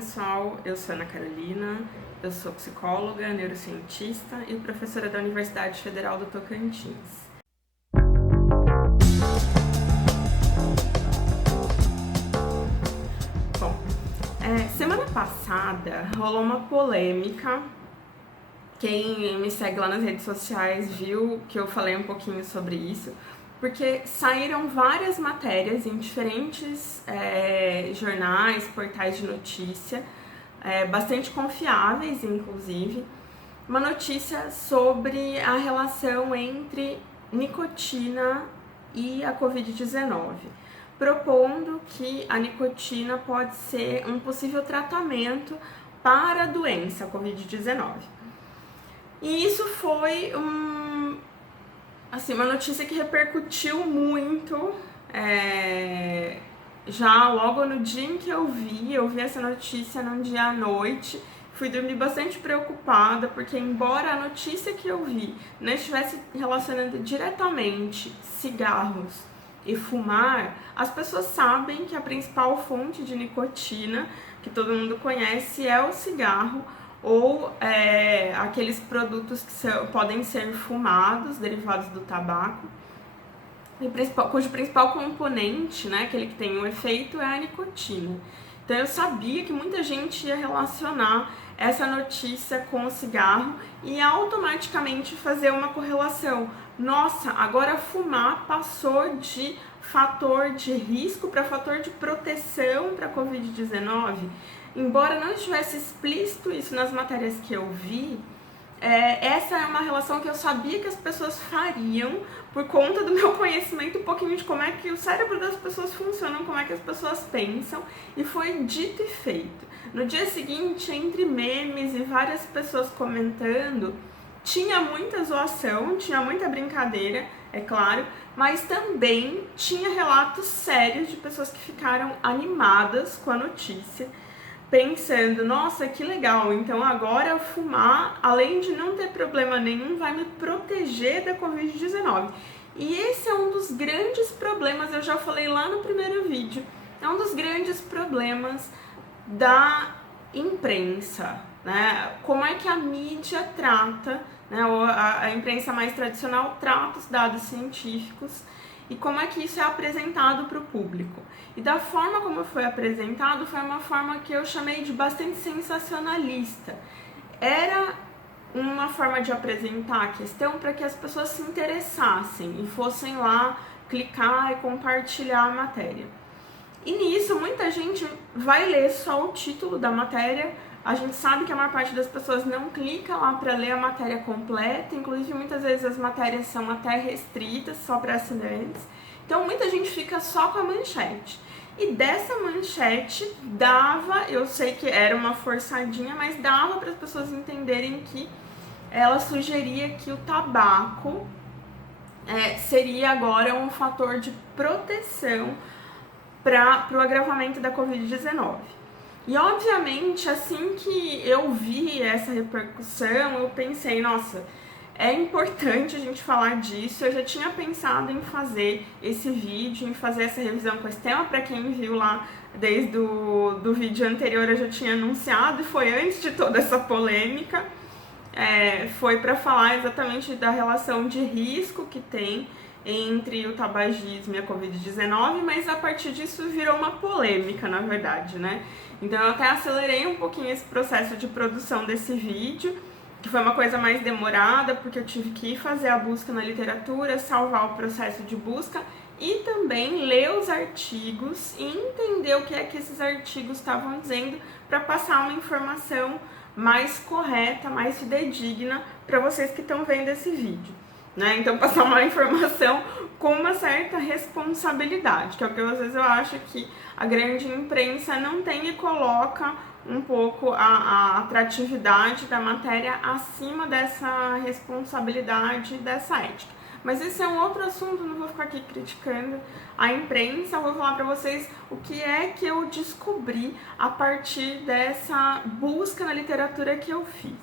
pessoal, eu sou Ana Carolina, eu sou psicóloga, neurocientista e professora da Universidade Federal do Tocantins. Bom, semana passada rolou uma polêmica. Quem me segue lá nas redes sociais viu que eu falei um pouquinho sobre isso, porque saíram várias matérias em diferentes jornais, portais de notícia, bastante confiáveis, inclusive, uma notícia sobre a relação entre nicotina e a Covid-19, propondo que a nicotina pode ser um possível tratamento para a doença Covid-19. E isso foi uma notícia que repercutiu muito, já logo no dia em que eu vi essa notícia num dia à noite. Fui dormir bastante preocupada, porque embora a notícia que eu vi não estivesse relacionando diretamente cigarros e fumar, as pessoas sabem que a principal fonte de nicotina, que todo mundo conhece, é o cigarro, ou aqueles produtos que podem ser fumados, derivados do tabaco, cujo principal componente, né, aquele que tem um efeito, é a nicotina. Então eu sabia que muita gente ia relacionar essa notícia com o cigarro e automaticamente fazer uma correlação. Nossa, agora fumar passou de fator de risco para fator de proteção para a Covid-19. Embora não estivesse explícito isso nas matérias que eu vi, essa é uma relação que eu sabia que as pessoas fariam por conta do meu conhecimento um pouquinho de como é que o cérebro das pessoas funciona, como é que as pessoas pensam, e foi dito e feito. No dia seguinte, entre memes e várias pessoas comentando, tinha muita zoação, tinha muita brincadeira, é claro, mas também tinha relatos sérios de pessoas que ficaram animadas com a notícia, pensando, nossa, que legal, então agora fumar, além de não ter problema nenhum, vai me proteger da Covid-19. E esse é um dos grandes problemas, eu já falei lá no primeiro vídeo, é um dos grandes problemas da imprensa, né? Como é que a mídia trata, né? A imprensa mais tradicional trata os dados científicos, e como é que isso é apresentado para o público. E da forma como foi apresentado, foi uma forma que eu chamei de bastante sensacionalista. Era uma forma de apresentar a questão para que as pessoas se interessassem e fossem lá clicar e compartilhar a matéria. E nisso, muita gente vai ler só o título da matéria. A gente sabe que a maior parte das pessoas não clica lá para ler a matéria completa, inclusive muitas vezes as matérias são até restritas, só para assinantes. Então muita gente fica só com a manchete. E dessa manchete dava, eu sei que era uma forçadinha, mas dava para as pessoas entenderem que ela sugeria que o tabaco seria agora um fator de proteção para o agravamento da Covid-19. E obviamente, assim que eu vi essa repercussão, eu pensei, nossa, é importante a gente falar disso. Eu já tinha pensado em fazer esse vídeo, em fazer essa revisão com esse tema. Para quem viu lá desde do vídeo anterior, eu já tinha anunciado, e foi antes de toda essa polêmica. Foi para falar exatamente da relação de risco que tem entre o tabagismo e a Covid-19, mas a partir disso virou uma polêmica, na verdade, né? Então eu até acelerei um pouquinho esse processo de produção desse vídeo, que foi uma coisa mais demorada, porque eu tive que ir fazer a busca na literatura, salvar o processo de busca e também ler os artigos e entender o que é que esses artigos estavam dizendo para passar uma informação mais correta, mais fidedigna para vocês que estão vendo esse vídeo. Né? Então, passar uma informação com uma certa responsabilidade, que é o que às vezes eu acho que a grande imprensa não tem e coloca um pouco a atratividade da matéria acima dessa responsabilidade, dessa ética. Mas esse é um outro assunto, não vou ficar aqui criticando a imprensa, vou falar para vocês o que é que eu descobri a partir dessa busca na literatura que eu fiz,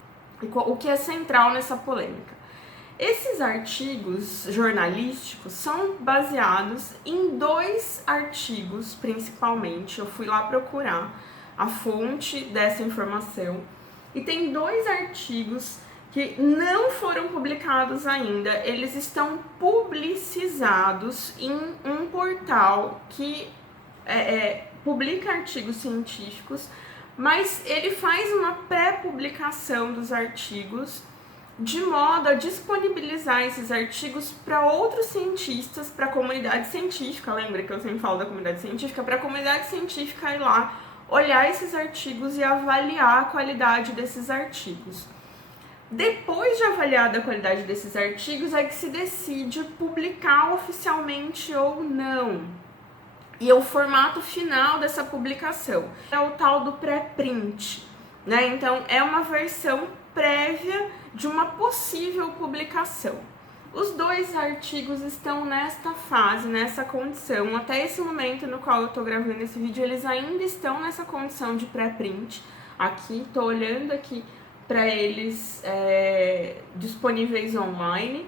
o que é central nessa polêmica. Esses artigos jornalísticos são baseados em 2 artigos, principalmente. Eu fui lá procurar a fonte dessa informação. E tem 2 artigos que não foram publicados ainda, eles estão publicizados em um portal que publica artigos científicos, mas ele faz uma pré-publicação dos artigos de modo a disponibilizar esses artigos para outros cientistas, para a comunidade científica. Lembra que eu sempre falo da comunidade científica? Para a comunidade científica ir lá, olhar esses artigos e avaliar a qualidade desses artigos. Depois de avaliada a qualidade desses artigos, é que se decide publicar oficialmente ou não. E o formato final dessa publicação é o tal do pré-print, né? Então, é uma versão prévia de uma possível publicação. Os 2 artigos estão nesta fase, nessa condição. Até esse momento no qual eu estou gravando esse vídeo, eles ainda estão nessa condição de pré-print. Aqui, estou olhando aqui para eles disponíveis online.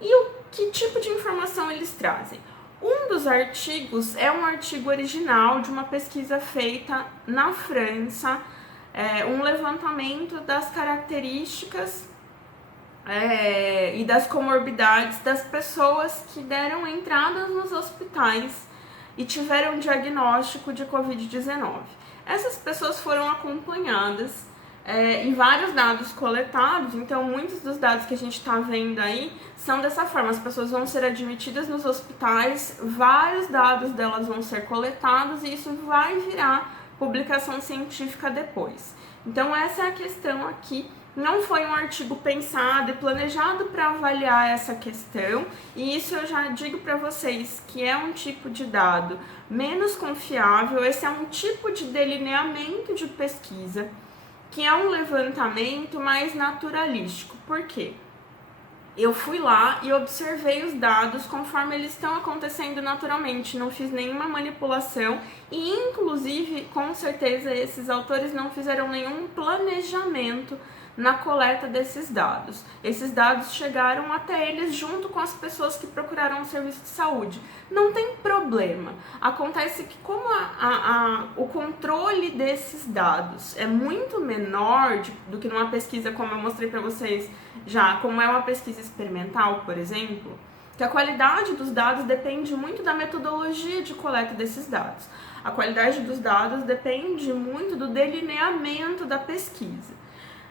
E que tipo de informação eles trazem? Um dos artigos é um artigo original de uma pesquisa feita na França, um levantamento das características e das comorbidades das pessoas que deram entradas nos hospitais e tiveram diagnóstico de Covid-19. Essas pessoas foram acompanhadas em vários dados coletados, então muitos dos dados que a gente está vendo aí são dessa forma. As pessoas vão ser admitidas nos hospitais, vários dados delas vão ser coletados e isso vai virar publicação científica depois. Então essa é a questão aqui. Não foi um artigo pensado e planejado para avaliar essa questão, e isso eu já digo para vocês que é um tipo de dado menos confiável. Esse é um tipo de delineamento de pesquisa que é um levantamento mais naturalístico. Por quê? Eu fui lá e observei os dados conforme eles estão acontecendo naturalmente, não fiz nenhuma manipulação e, inclusive, com certeza, esses autores não fizeram nenhum planejamento na coleta desses dados. Esses dados chegaram até eles junto com as pessoas que procuraram o serviço de saúde. Não tem problema. Acontece que como o controle desses dados é muito menor do que numa pesquisa, como eu mostrei para vocês já, como é uma pesquisa experimental, por exemplo, que a qualidade dos dados depende muito da metodologia de coleta desses dados. A qualidade dos dados depende muito do delineamento da pesquisa.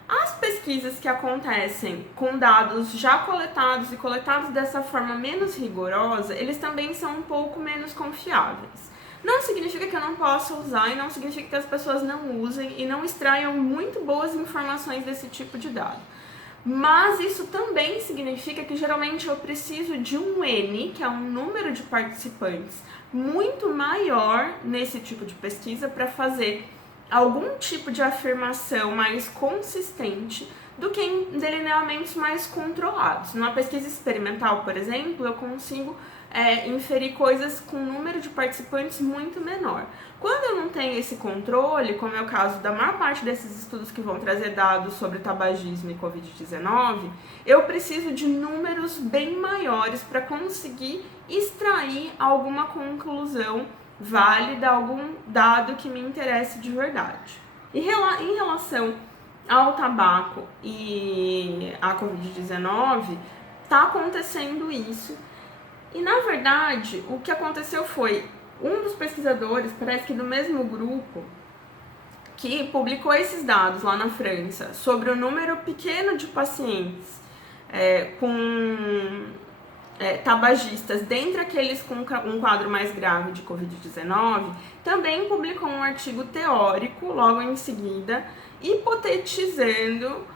As pesquisas que acontecem com dados já coletados e coletados dessa forma menos rigorosa, eles também são um pouco menos confiáveis. Não significa que eu não possa usar e não significa que as pessoas não usem e não extraiam muito boas informações desse tipo de dado. Mas isso também significa que geralmente eu preciso de um N, que é um número de participantes, muito maior nesse tipo de pesquisa para fazer algum tipo de afirmação mais consistente do que em delineamentos mais controlados. Numa pesquisa experimental, por exemplo, eu consigo inferir coisas com um número de participantes muito menor. Quando eu não tenho esse controle, como é o caso da maior parte desses estudos que vão trazer dados sobre tabagismo e Covid-19, eu preciso de números bem maiores para conseguir extrair alguma conclusão válida, algum dado que me interesse de verdade. E em relação ao tabaco e à Covid-19, está acontecendo isso. E, na verdade, o que aconteceu foi um dos pesquisadores, parece que do mesmo grupo, que publicou esses dados lá na França sobre o número pequeno de pacientes tabagistas, dentre aqueles com um quadro mais grave de Covid-19, também publicou um artigo teórico logo em seguida, hipotetizando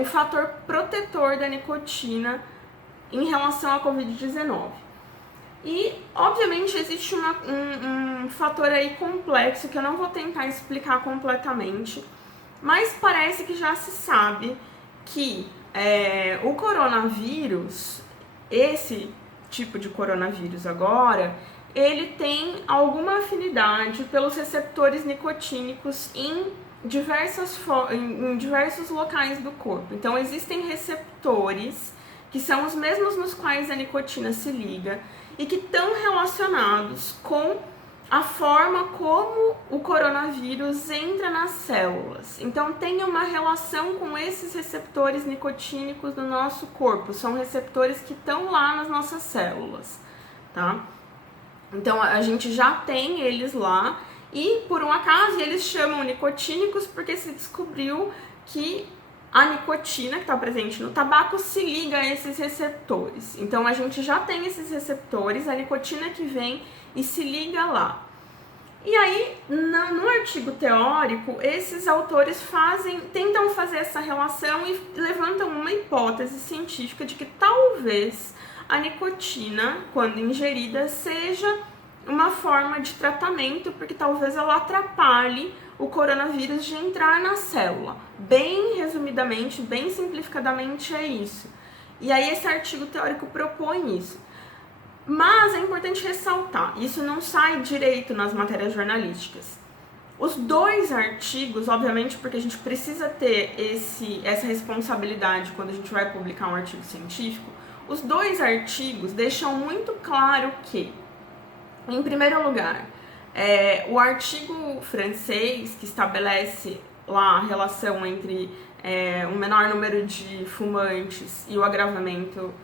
o fator protetor da nicotina em relação à Covid-19. E, obviamente, existe um fator aí complexo que eu não vou tentar explicar completamente, mas parece que já se sabe que o coronavírus, esse tipo de coronavírus agora, ele tem alguma afinidade pelos receptores nicotínicos em diversos locais do corpo. Então, existem receptores que são os mesmos nos quais a nicotina se liga e que estão relacionados com a forma como o coronavírus entra nas células. Então, tem uma relação com esses receptores nicotínicos do nosso corpo. São receptores que estão lá nas nossas células, tá? Então, a gente já tem eles lá e, por um acaso, eles chamam nicotínicos porque se descobriu que a nicotina que está presente no tabaco se liga a esses receptores. Então, a gente já tem esses receptores, a nicotina que vem e se liga lá. E aí, no artigo teórico, esses autores tentam fazer essa relação e levantam uma hipótese científica de que talvez a nicotina, quando ingerida, seja uma forma de tratamento, porque talvez ela atrapalhe o coronavírus de entrar na célula. Bem resumidamente, bem simplificadamente, é isso. E aí esse artigo teórico propõe isso. Mas é importante ressaltar, isso não sai direito nas matérias jornalísticas. Os dois artigos, obviamente, porque a gente precisa ter essa responsabilidade quando a gente vai publicar um artigo científico, os dois artigos deixam muito claro que, em primeiro lugar, o artigo francês que estabelece lá a relação entre um menor número de fumantes e o agravamento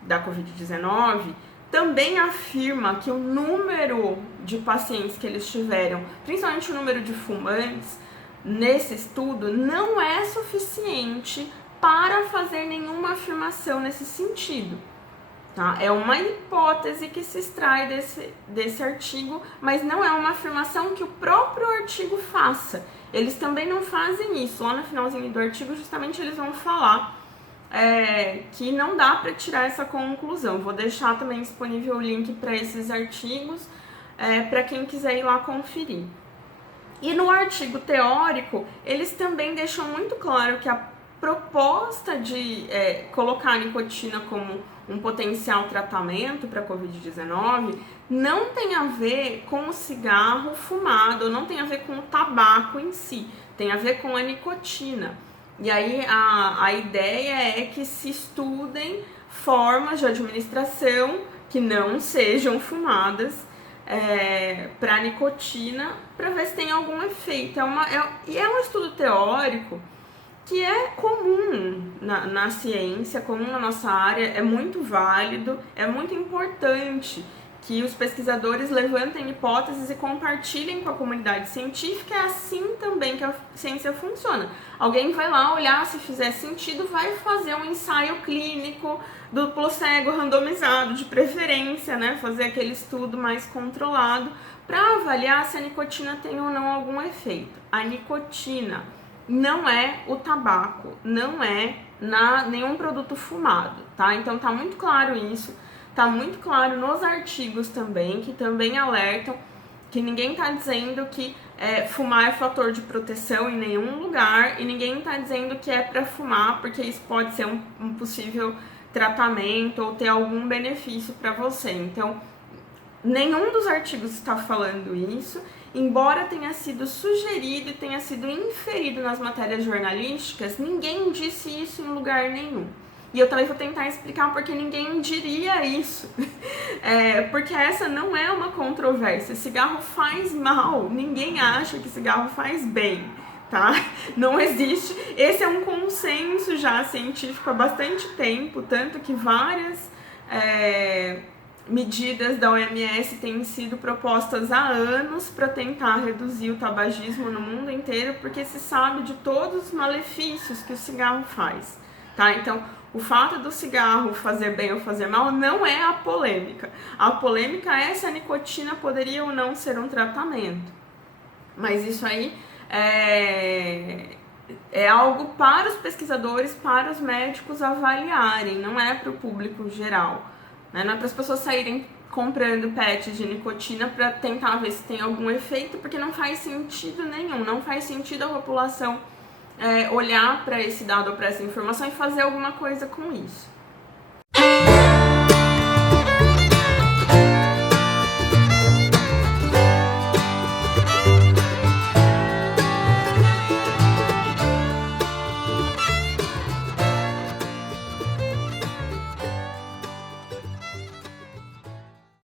da Covid-19, também afirma que o número de pacientes que eles tiveram, principalmente o número de fumantes, nesse estudo, não é suficiente para fazer nenhuma afirmação nesse sentido. Tá? É uma hipótese que se extrai desse artigo, mas não é uma afirmação que o próprio artigo faça. Eles também não fazem isso. Lá no finalzinho do artigo, justamente, eles vão falar que não dá para tirar essa conclusão. Vou deixar também disponível o link para esses artigos, para quem quiser ir lá conferir. E no artigo teórico, eles também deixam muito claro que a proposta de colocar a nicotina como um potencial tratamento para a Covid-19 não tem a ver com o cigarro fumado, não tem a ver com o tabaco em si, tem a ver com a nicotina. E aí a ideia é que se estudem formas de administração que não sejam fumadas para nicotina, para ver se tem algum efeito. E é um estudo teórico que é comum na ciência, comum na nossa área, é muito válido, é muito importante que os pesquisadores levantem hipóteses e compartilhem com a comunidade científica. É assim também que a ciência funciona. Alguém vai lá olhar, se fizer sentido, vai fazer um ensaio clínico duplo cego, randomizado, de preferência, né? Fazer aquele estudo mais controlado para avaliar se a nicotina tem ou não algum efeito. A nicotina não é o tabaco, não é nenhum produto fumado, tá? Então tá muito claro isso. Tá muito claro nos artigos também, que também alertam que ninguém tá dizendo que fumar é fator de proteção em nenhum lugar, e ninguém tá dizendo que é para fumar porque isso pode ser um possível tratamento ou ter algum benefício para você. Então, nenhum dos artigos está falando isso, embora tenha sido sugerido e tenha sido inferido nas matérias jornalísticas, ninguém disse isso em lugar nenhum. E eu também vou tentar explicar porque ninguém diria isso. Porque essa não é uma controvérsia. Cigarro faz mal. Ninguém acha que cigarro faz bem, tá? Não existe. Esse é um consenso já científico há bastante tempo, tanto que várias medidas da OMS têm sido propostas há anos para tentar reduzir o tabagismo no mundo inteiro, porque se sabe de todos os malefícios que o cigarro faz, tá? Então, o fato do cigarro fazer bem ou fazer mal não é a polêmica. A polêmica é se a nicotina poderia ou não ser um tratamento. Mas isso aí é algo para os pesquisadores, para os médicos avaliarem, não é para o público geral, né? Não é para as pessoas saírem comprando patches de nicotina para tentar ver se tem algum efeito, porque não faz sentido nenhum, não faz sentido a população olhar para esse dado ou para essa informação e fazer alguma coisa com isso.